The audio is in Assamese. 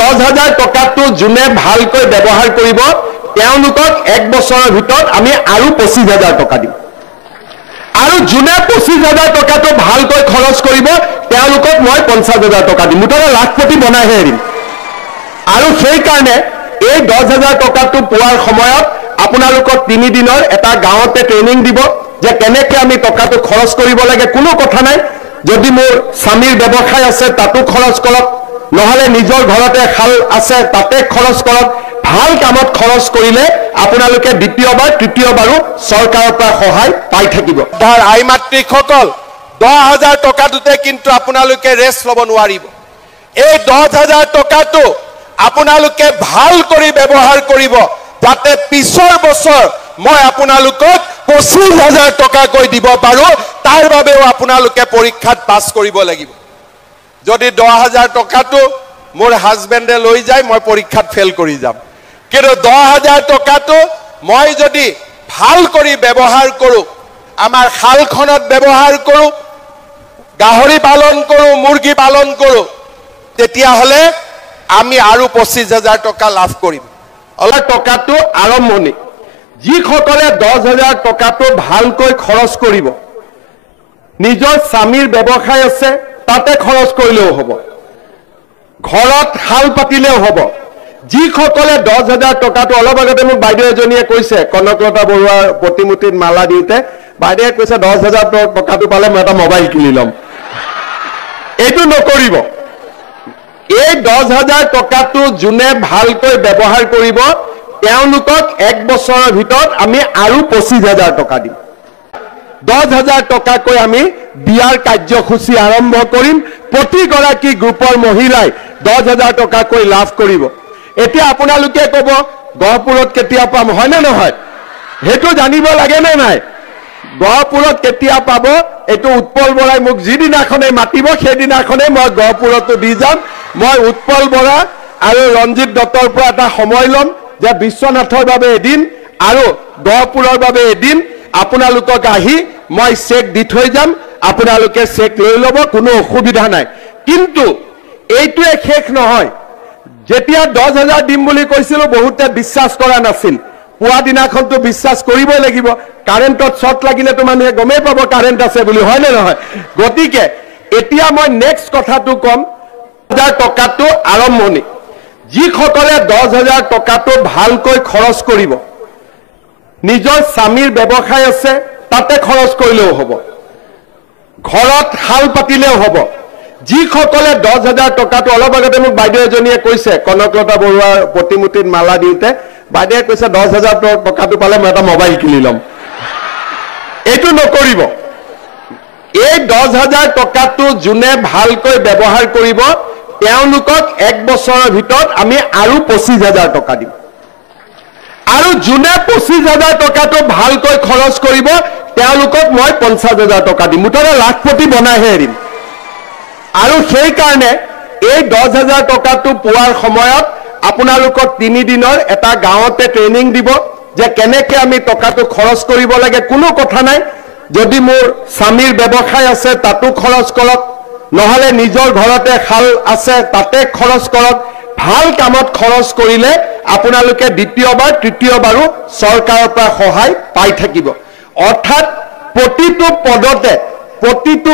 10,000 টকাটো যোনে ভালকৈ ব্যৱহাৰ কৰিব তেওঁলোকক 1 বছৰৰ ভিতৰত আমি আৰু 25,000 টকা দিম আৰু যোনে 25,000 টকাটো ভালকৈ খৰচ কৰিব তেওঁলোকক মই 50,000 টকা দিম মুঠতে লাখপতি বনাইহে এৰিম আৰু সেই কাৰণে এই 10,000 টকাটো পোৱাৰ সময়ত আপোনালোকক 3 দিনৰ এটা গাঁৱতে ট্ৰেইনিং দিব যে কেনেকৈ আমি টকাটো খৰচ কৰিব লাগে কোনো কথা নাই যদি মোৰ স্বামীৰ ব্যৱসায় আছে তাতো খৰচ কৰক নহলে নিজৰ ঘৰতে খাল আছে তাতে খৰচ কৰক ভাল কামত খৰচ কৰিলে আপোনালোকে দ্বিতীয়বাৰ তৃতীয়বাৰো চৰকাৰৰ পৰা সহায় পাই থাকিব তাৰ আই মাতৃসকল 10,000 টকাটোতে কিন্তু আপোনালোকে ৰেষ্ট ল'ব নোৱাৰিব এই 10,000 টকাটো আপোনালোকে ভাল কৰি ব্যৱহাৰ কৰিব যাতে পিছৰ বছৰ মই আপোনালোকক 25,000 টকা কৈ দিব পাৰো তাৰ বাবেও আপোনালোকে পৰীক্ষাত পাছ কৰিব লাগিব যদি 10,000 টকাটো মোৰ হাজবেণ্ডে লৈ যায় মই পৰীক্ষাত ফেল কৰি যাম কিন্তু 10,000 টকাটো মই যদি ভাল কৰি ব্যৱহাৰ কৰো আমাৰ খালখনত ব্যৱহাৰ কৰো গাহৰি পালন কৰো মুৰ্গী পালন কৰো তেতিয়া হলে আমি আৰু 25,000 টকা লাভ কৰিম অলপ টকাটো আৰম্ভণি যিসকলে 10,000 টকাটো ভালকৈ খৰচ কৰিব নিজৰ স্বামীৰ ব্যৱসায় আছে তাতে খৰচ কৰিলেও হ'ব ঘৰত হাল পাতিলেও হ'ব যিসকলে 10,000 টকাটো অলপ আগতে মোক বাইদেউ এজনীয়ে কৈছে কনকলতা বৰুৱাৰ প্ৰতিমূৰ্তিত মালা দিওঁতে বাইদেৱে কৈছে 10,000 টকাটো পালে মই এটা মোবাইল কিনি ল'ম এইটো নকৰিব এই 10,000 টকাটো যোনে ভালকৈ ব্যৱহাৰ কৰিব তেওঁলোকক 1 বছৰৰ ভিতৰত আমি আৰু 25,000 টকা দিম 10,000 টকাকৈ আমি বিয়াৰ কাৰ্যসূচী আৰম্ভ কৰিম প্ৰতিগৰাকী গ্ৰুপৰ মহিলাই 10,000 টকাকৈ লাভ কৰিব এতিয়া আপোনালোকে ক'ব গহপুৰত কেতিয়া পাম হয় নে নহয় হেতু জানিব লাগে নে নাই গহপুৰত কেতিয়া পাব এটো উৎপল বৰাই মোক যিদিনাখনে মাতিব সেইদিনাখনে মই গহপুৰতো দি যাম মই উৎপল বৰা আৰু ৰঞ্জিত দত্তৰ পৰা এটা সময় লম যে বিশ্বনাথৰ বাবে এদিন আৰু গহপুৰৰ বাবে এদিন আপোনালোকক আহি মই চেক দি থৈ যাম আপোনালোকে চেক লৈ ল'ব কোনো অসুবিধা নাই কিন্তু এইটোৱে শেষ নহয় যেতিয়া 10,000 দিম বুলি কৈছিল বহুতে বিশ্বাস কৰা নাছিল পুৱা দিনাখনটো বিশ্বাস কৰিবই লাগিব কাৰেণ্টত শৰ্ট লাগিলে তো মানুহে গমেই পাব কাৰেণ্ট আছে বুলি হয় নে নহয় গতিকে এতিয়া মই নেক্সট কথাটো কম 10,000 টকাটো আৰম্ভণি যিসকলে 10,000 টকাটো ভালকৈ খৰচ কৰিব নিজৰ স্বামীৰ ব্যৱসায় আছে তাতে খৰচ কৰিলেও হ'ব ঘৰত হাল পাতিলেও হ'ব যিসকলে 10,000 টকাটো অলপ আগতে মোক বাইদেউ এজনীয়ে কৈছে কনকলতা বৰুৱাৰ প্ৰতিমূৰ্তিত মালা দিওঁতে বাইদেৱে কৈছে 10,000 টকাটো পালে মই এটা মোবাইল কিনি ল'ম এইটো নকৰিব এই 10,000 টকাটো যোনে ভালকৈ ব্যৱহাৰ কৰিব তেওঁলোকক 1 বছৰৰ ভিতৰত আমি আৰু 25,000 টকা দিম আৰু যোনে 25,000 টকাটো ভালকৈ খৰচ কৰিব তেওঁলোকক মই 50,000 টকা দিম মুঠতে লাখপতি বনাইহে এৰিম আৰু সেই কাৰণে এই 10,000 টকাটো পোৱাৰ সময়ত আপোনালোকক 3 দিনৰ এটা গাঁৱতে ট্ৰেইনিং দিব যে কেনেকৈ আমি টকাটো খৰচ কৰিব লাগে কোনো কথা নাই যদি মোৰ স্বামীৰ ব্যৱসায় আছে তাতো খৰচ কৰক নহলে নিজৰ ঘৰতে খাল আছে তাতে খৰচ কৰক ভাল কামত খৰচ কৰিলে আপোনালোকে দ্বিতীয়বাৰ তৃতীয়বাৰো চৰকাৰৰ পৰা সহায় পাই থাকিব অৰ্থাৎ প্ৰতিটো পদতে প্ৰতিটো